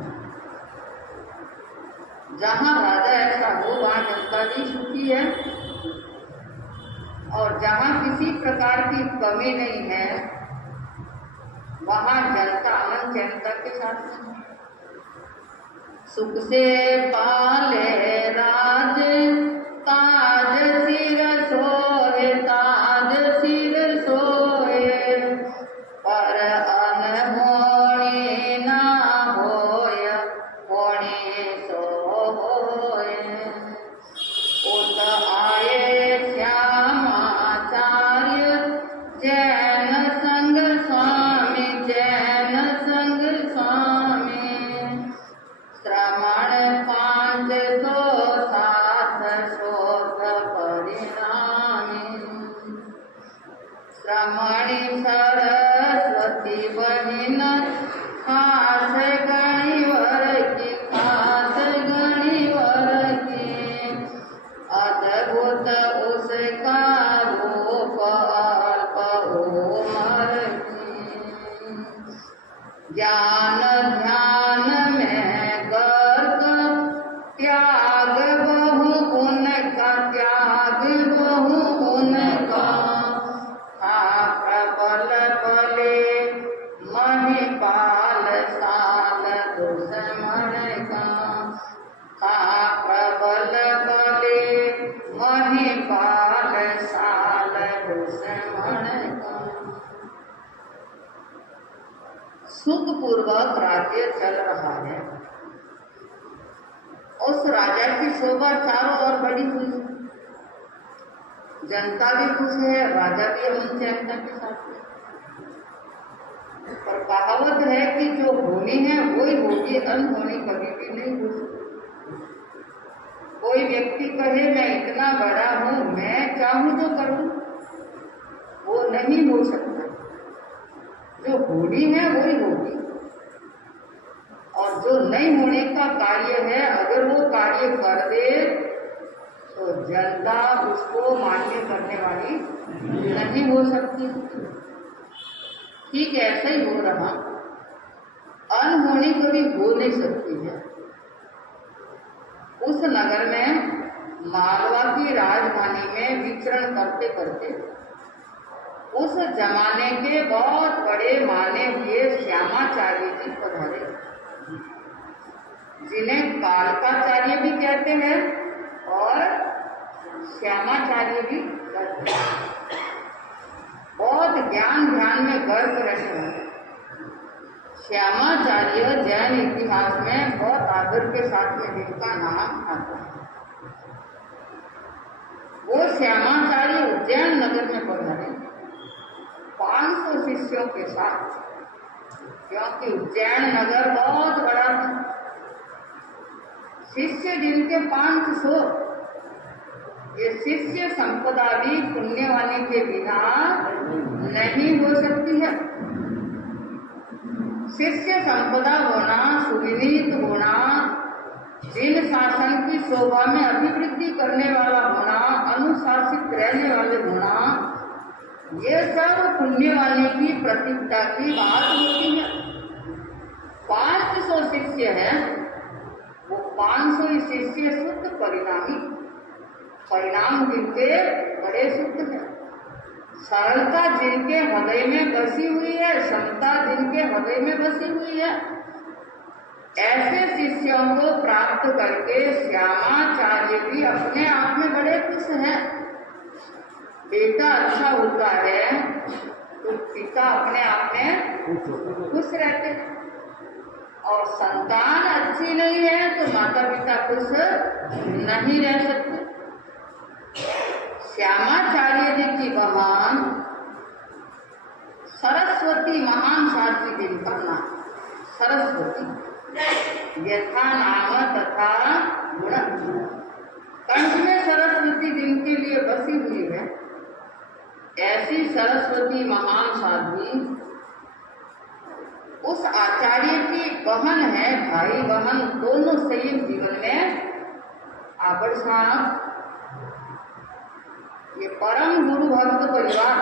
जहाँ राजा ऐसा हो वहाँ जनता भी सुखी है, और जहाँ किसी प्रकार की कमी नहीं है वहाँ जनता अमन चैनता के साथ में। सुख से पाले राज ताज सिर सोए, ताज सिर सोए, पर अनहोनी ना होय, होनी सो होय। उत आए श्यामाचार्य जैन संग स्वामी, जैन संग स्वामी, श्रमण 507 शोध परिणामी। श्रमणी सरस्वती बहिन खास गणिवर की, खास गणिवर की, अद्भुत उसका रूप अल्प उमर की। ज्ञान ध्यान में गर्क त्याग बहु उनका, त्याग बहु उनका, था प्रबल बले महिपाल साल दुश्मन का, था प्रबल बले महिपाल साल दुश्मन का। सुखपूर्वक राज्य चल रहा है। उस राजा की शोभा चारों ओर बढ़ी हुई है। जनता भी खुश है, राजा भी अमन चैनता के साथ है। पर कहावत है कि जो होनी है वही होगी, अनहोनी कभी भी नहीं हो सकती। कोई व्यक्ति कहे मैं इतना बड़ा हूं, मैं चाहूं तो करूं, वो नहीं हो सकता। जो होनी है वही होगी, और जो नहीं होने का कार्य है अगर वो कार्य कर दे तो जनता उसको मान्य करने वाली नहीं हो सकती। ठीक ऐसा ही हो रहा। अनहोनी कभी हो नहीं सकती है। उस नगर में मालवा की राजधानी में विचरण करते करते उस जमाने के बहुत बड़े माने हुए श्यामाचार्य जी पधारे, जिन्हें कालकाचार्य भी कहते हैं और श्यामाचार्य भी कहते हैं। बहुत ज्ञान ध्यान में गर्क रहने वाले श्यामाचार्य जैन इतिहास में बहुत आदर के साथ में जिनका नाम आता है, वो श्यामाचार्य उज्जैन नगर में पधारे 500 शिष्यों के साथ, क्योंकि उज्जैन नगर बहुत बड़ा था। शिष्य जिनके 500, ये शिष्य संपदा भी पुण्यवानी के बिना नहीं हो सकती है। शिष्य संपदा होना, सुविनीत होना, जिन शासन की शोभा में अभिवृद्धि करने वाला होना, अनुशासित रहने वाले होना, ये सब पुण्यवानी की प्रतीकता की बात होती है। 500 शिष्य है, वो 500 ही शिष्य शुद्ध परिणामी, परिणाम जिनके बड़े शुद्ध है, सरलता जिनके हृदय में बसी हुई है, क्षमता जिनके हृदय में बसी हुई है, ऐसे शिष्यों को प्राप्त करके श्यामाचार्य भी अपने आप में बड़े खुश हैं। बेटा अच्छा होता है तो पिता अपने आप में खुश रहते हैं, और संतान अच्छी नहीं है तो माता पिता खुश नहीं रह सकते। श्यामाचार्य जी सरस्वती महान साध्वी जिनका नाम सरस्वती, यथा नाम तथा गुण, कंठ में सरस्वती जिनके लिए बसी हुई है, ऐसी सरस्वती महान साध्वी उस आचार्य की बहन है, भाई बहन दोनों संयुक्त जीवन में आबर साहब। ये परम गुरु भक्त परिवार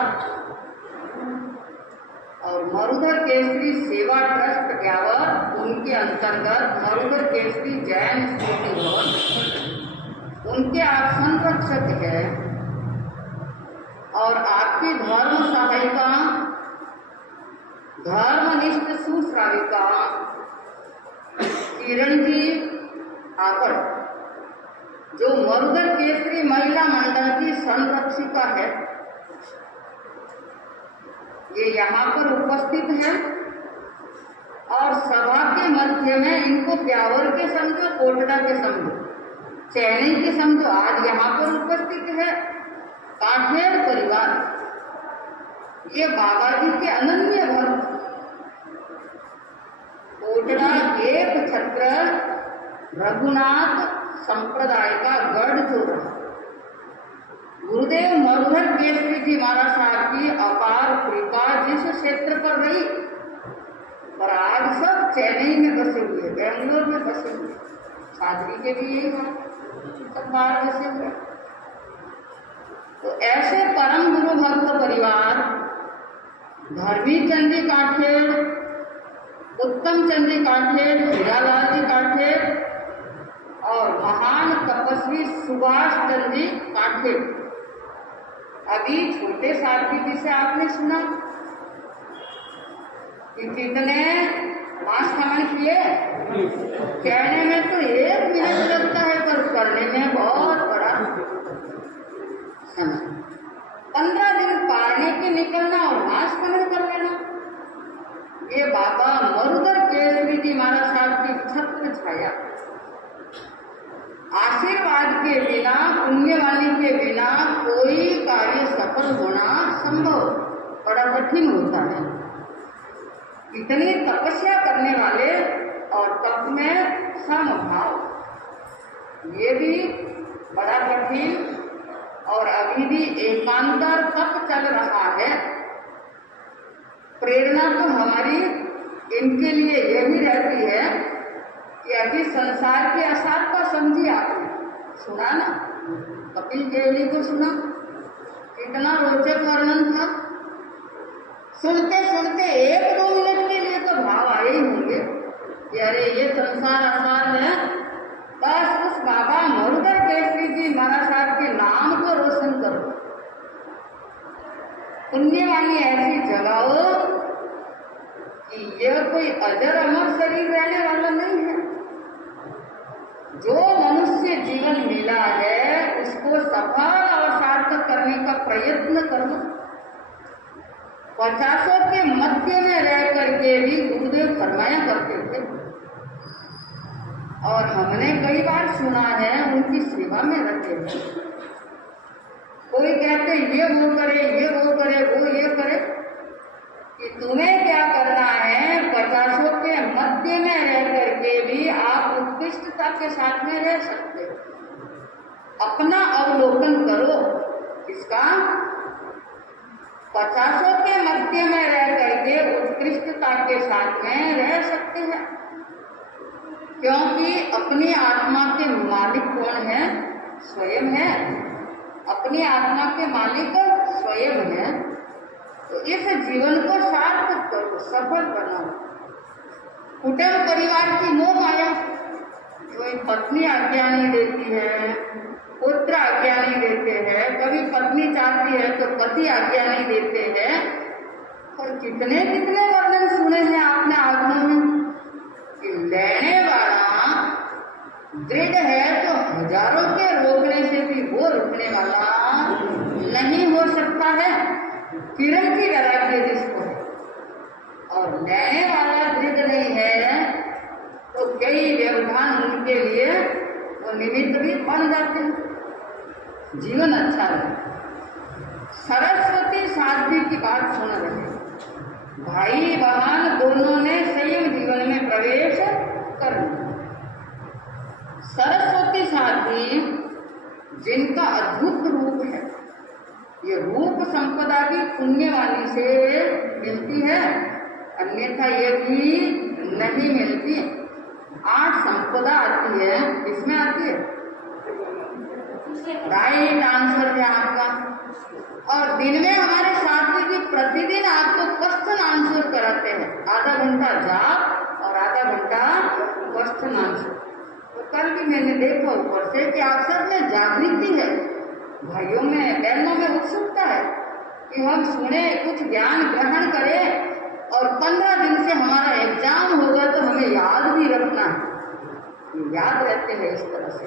और मरुधर केसरी सेवा ट्रस्ट ब्यावर, उनके अंतर्गत मरुधर केसरी जैन स्मृति भवन उनके आप संरक्षक है। और आपकी धर्म सहायिका, धर्मनिष्ठ सुश्राविका किरण जी आकर, जो मरुधर केसरी महिला मंडल की संरक्षिका है, ये यहाँ पर उपस्थित है। और सभा के मध्य में इनको ब्यावर के समझो, कोटड़ा के समझो, चैनी के समझो, आज यहाँ पर उपस्थित है काठेड़ परिवार। ये बाबा जी के अनन्य भक्त, कोटड़ा एक छत्र रघुनाथ संप्रदाय का गढ़ जोड़ा। गुरुदेव मरुधर केसरी जी महाराज साहब की अपार कृपा जिस क्षेत्र पर रही, पर आज सब चेन्नई में बसे हुए, बेंगलोर में बसे हुए, छात्री के भी यही है, सब बाहर बसे हुए। तो ऐसे परम गुरु भक्त परिवार धर्मी चंदी काठेड़, उत्तम चंदी काठेड़, हीरालाल जी काठेड़ और महान तपस्वी सुभाष चंदी काठेड़। अभी छोटे साथी जी से आपने सुना कि कितने मांस खाने किए, कहने में तो 1 मिनट लगता है, पर करने में बहुत बड़ा समय। 15 दिन पारने के निकलना और मांस खाने कर लेना, ये बाबा मरुधर केसरी जी महाराज साहब की छत्र छाया। आशीर्वाद के बिना, पुण्यवाणी के बिना कोई कार्य सफल होना संभव बड़ा कठिन होता है। इतनी तपस्या करने वाले और तप में समभाव, ये भी बड़ा कठिन। और अभी भी एकांतर तप चल रहा है। प्रेरणा तो हमारी इनके लिए यही रहती है कि अभी संसार के असार का समझिए। आपने सुना ना, कपिल देव को सुना, कितना रोचक वर्णन था। सुनते सुनते 1-2 मिनट के लिए तो भाव आए ही होंगे कि अरे ये संसार असार है। बस उस बाबा मरुधर केसरी जी महाराज साहब के नाम को रोशन करो, पुण्यवाणी ऐसी जगाओ कि यह कोई अजर अमर शरीर रहने वाला नहीं है। जो मनुष्य जीवन मिला है उसको सफल और सार्थक करने का प्रयत्न करो। 50 के मध्य में रह करके भी गुरुदेव फरमाया करते थे, और हमने कई बार सुना है उनकी सेवा में रहते थे। कोई कहते ये वो करे, ये वो करे, वो ये करे, कि तुम्हें क्या करना है, 50 के मध्य में रह करके भी आप उत्कृष्टता के साथ में रह सकते हो। अपना अवलोकन करो, इसका 50 के मध्य में रह करके उत्कृष्टता के साथ में रह सकते हैं, क्योंकि अपनी आत्मा के मालिक कौन है? स्वयं है। अपनी आत्मा के मालिक स्वयं है। तो इस जीवन को सार्थक करो, सफल बनाओ। कुटुंब परिवार की मोह माया, कोई पत्नी आज्ञा नहीं देती है, पुत्र आज्ञा नहीं देते हैं, कभी पत्नी चाहती है तो पति आज्ञा नहीं देते हैं। और कितने कितने वर्णन सुने हैं आपने आत्मा में कि लेने वाला दृढ़ है तो हजारों के रोकने से भी वो रुकने वाला नहीं हो सकता है। किरण की वैराग्य जिसको, और लेने वाला दृढ़ नहीं है तो कई व्यवधान उनके लिए वो निमित्त भी बन जाते हैं। जीवन अच्छा रहे। सरस्वती साध्वी की बात सुन रहे, भाई बहन दोनों ने संयम जीवन में प्रवेश कर लिया। सरस्वती साध्वी जिनका अद्भुत रूप है, ये रूप संपदा भी पुण्यवानी से मिलती है, अन्यथा ये भी नहीं मिलती। 8 संपदा आती है, किसमें आती है? राइट आंसर है आपका। और दिन में हमारे साथी जी प्रतिदिन आपको क्वेश्चन आंसर कराते हैं, आधा घंटा जाप और आधा घंटा क्वेश्चन आंसर। तो कल भी मैंने देखा ऊपर से कि आप सब में जागृति है, भाइयों में बहनों में उत्सुकता है कि हम सुने, कुछ ज्ञान ग्रहण करें और 15 दिन से हमारा एग्जाम होगा तो हमें याद भी रखना है। याद रहते हैं इस तरह से।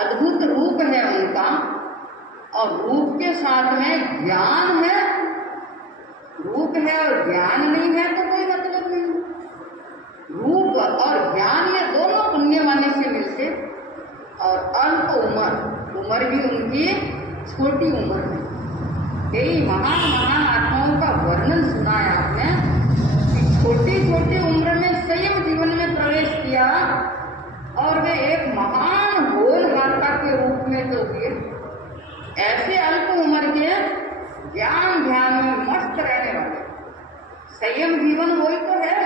अद्भुत रूप है उनका और रूप के साथ में ज्ञान है। रूप है और ज्ञान नहीं है तो कोई मतलब नहीं। रूप और ज्ञान ये दोनों पुण्यवानी से मिलते और अल्प उम्र भी उनकी छोटी उम्र है। यही महान महान आत्माओं का वर्णन सुना है आपने कि छोटी छोटी उम्र में संयम जीवन में प्रवेश किया और वे एक महान होनहारता के रूप में तो फिर ऐसे अल्प उम्र के ज्ञान ध्यान में मस्त रहने वाले। संयम जीवन वही तो है।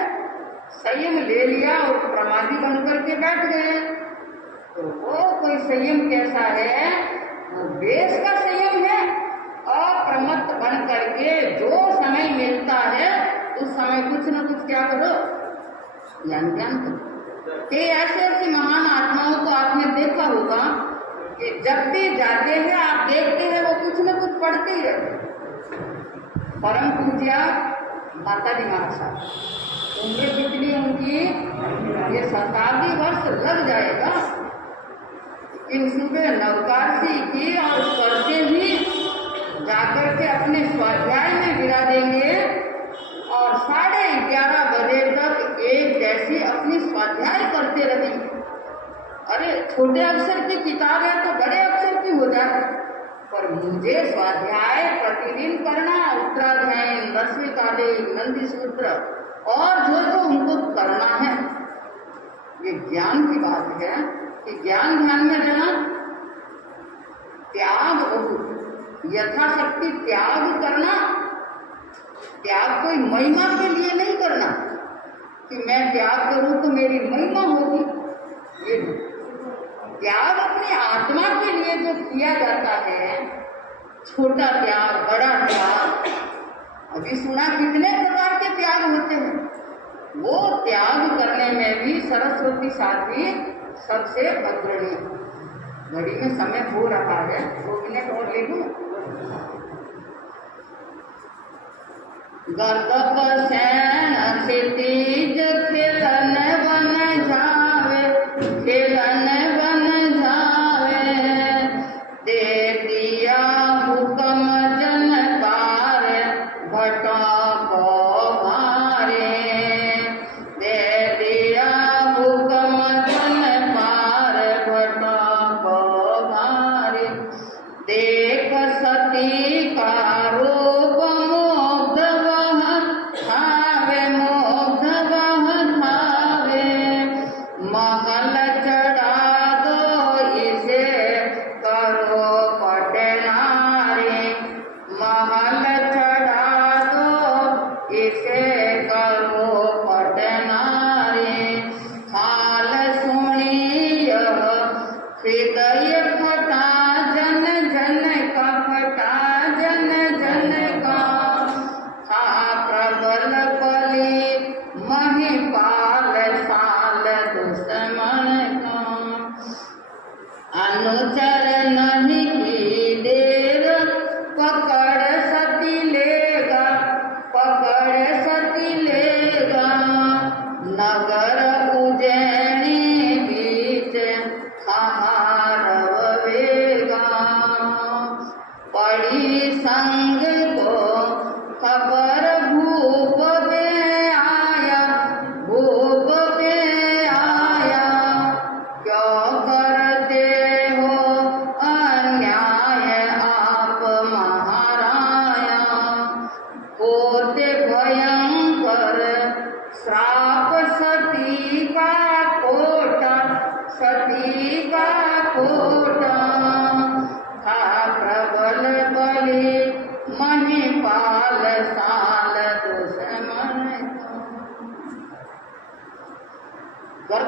संयम ले लिया और प्रमादी बनकर के बैठ गए तो वो कोई संयम कैसा है? वो देश का संयम है। अप्रमत्त बन करके जो समय मिलता है उस समय कुछ न कुछ क्या करो, ज्ञान करो। कि ऐसे ऐसी महान आत्माओं को आपने देखा होगा कि जब भी जाते हैं आप देखते हैं वो कुछ न कुछ पढ़ते ही रहते। परम पूज्या माता जी महाराज उम्र कितनी उनकी? ये 27 वर्ष लग जाएगा। इन सुबह नवकाशी की और करते ही जाकर के अपने स्वाध्याय में गिरा देंगे और 11:30 बजे तक एक जैसी अपनी स्वाध्याय करते रहेंगे। अरे छोटे अक्षर की किताब है तो बड़े अक्षर की हो जाए, पर मुझे स्वाध्याय प्रतिदिन करना, उत्तराध्याय, 10वीं काले, नंदी सूत्र और जो उनको करना है। ये ज्ञान की बात है कि ज्ञान ध्यान में रहना, त्याग बहुत, यथाशक्ति त्याग करना। त्याग कोई महिमा के लिए नहीं करना कि मैं त्याग करूं तो मेरी महिमा होगी, ये त्याग अपनी आत्मा के लिए जो किया जाता है, छोटा त्याग, बड़ा त्याग, अभी सुना कितने प्रकार के त्याग होते हैं। वो त्याग करने में भी सरस्वती साध्वी सबसे अग्रणी। घड़ी में समय हो रहा है, 2 मिनट और ले लूं। गर्दप सैन क्षितिज खेलन बन जावे, खेलन बन जावे, दे दिया हुक्म जन पार भटा को मारे, दे दिया हुक्म जन पार भटा को मारे, देख सती का रूप महल चढ़ा दो इसे करो पटनारे, महल चढ़ा दो इसे करो पटनारे। हाल सुनी यह हृदय फटा जन जन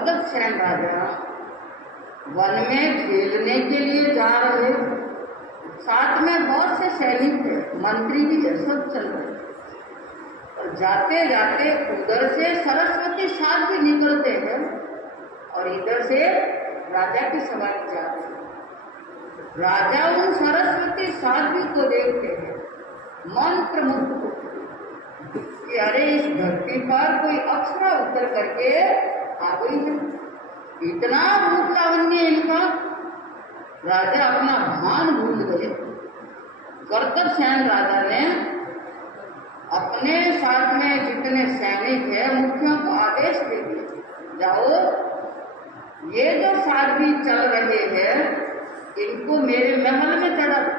कर्दक्षसेन राजा वन में खेलने के लिए जा रहे, साथ में बहुत से सैनिक थे, मंत्री भी है, सब चल रहे। और जाते जाते उधर से सरस्वती साथ भी निकलते हैं और इधर से राजा की सवारी जा रही है। राजा उन सरस्वती साध्वी को देखते हैं, मंत्र मुग्ध होते कि अरे इस धरती पर कोई अप्सरा उतर करके आ गई है, इतना रूप लावण्य इनका। राजा अपना भान भूल गए। कर्दक्षसेन राजा ने अपने साथ में जितने सैनिक है मुखियों को आदेश दे दिए, जाओ ये जो साध्वी चल रहे हैं इनको मेरे महल में चढ़ा दो।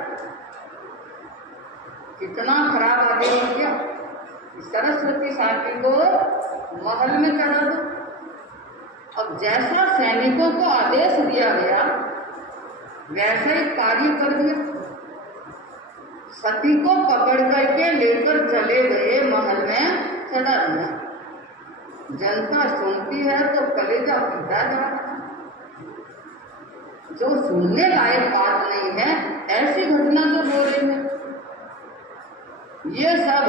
कितना खराब आदेश किया, सरस्वती साध्वी को महल में चढ़ा दो। अब जैसा सैनिकों को आदेश दिया गया वैसा ही कार्य कर दिया। सती को पकड़ करके लेकर चले गए, महल में चढ़ा दिया। जनता सुनती है तो कलेजा फटा जा रहा है। जो सुनने लायक बात नहीं है ऐसी घटना जो हो रही है। ये सब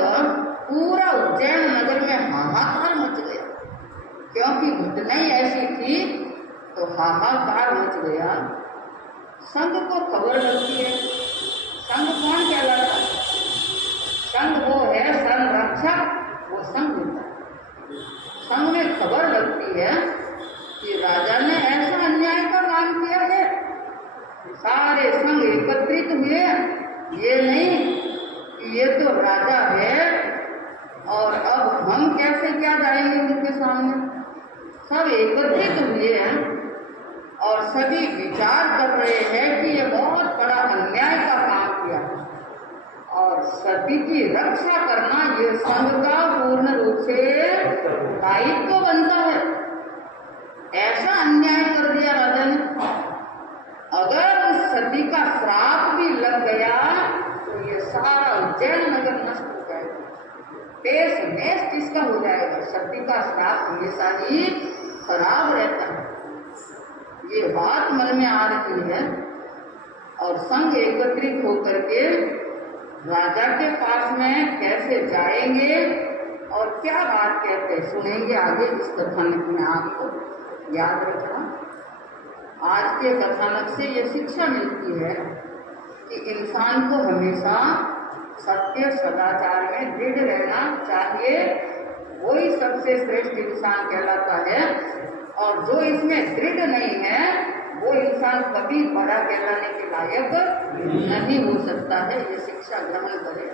पूरा उज्जैन नगर में हाहाकार मच गया, क्योंकि घटना ही ऐसी थी तो हाहाकार मच गया। संघ को खबर लगती है। संघ कौन कहलाता है? संघ वो है संरक्षक, वो संघ होता है। संघ में खबर लगती है कि राजा ने ऐसा अन्याय का काम किया है। सारे संघ एकत्रित हुए, ये नहीं कि ये तो राजा है और अब हम कैसे क्या जाएंगे उनके सामने। सब एकत्रित हुए हैं और सभी विचार कर रहे हैं कि ये बहुत बड़ा अन्याय का काम किया और सती की रक्षा करना ये संघ का पूर्ण रूप से दायित्व बनता है। ऐसा अन्याय कर दिया राजा ने। अगर उस सती का श्राप भी लग गया तो ये सारा उज्जैन नगर नष्ट हो जाएगा, देश नेश किसका हो जाएगा। सती का श्राप हमेशा ही खराब रहता है, ये बात मन में आ रही है। और संघ एकत्रित होकर के राजा के पास में कैसे जाएंगे और क्या बात कहते हैं सुनेंगे आगे इस कथानक में। आपको याद रखना, आज के कथानक से ये शिक्षा मिलती है कि इंसान को हमेशा सत्य सदाचार में दृढ़ रहना चाहिए, वही सबसे श्रेष्ठ इंसान कहलाता है। और जो इसमें दृढ़ नहीं है वो इंसान कभी बड़ा कहलाने के लायक नहीं हो सकता है। ये शिक्षा ग्रहण करें।